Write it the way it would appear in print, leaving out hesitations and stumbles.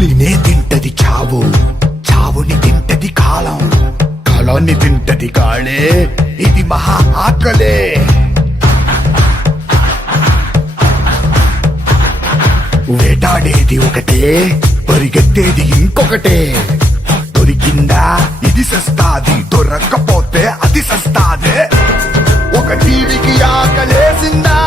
పులినే తింటది చావు, చావుని తింటది కాలం, కాలాన్ని తింటది కాళే, ఇది మహా ఆకలే. వేటాడేది ఒకటే, పరిగెత్తేది ఇంకొకటే. దొరికిందా ఇది సస్తాది, దొరక్కపోతే అది సస్తాదే. ఒక జీవికి ఆకలేసిందా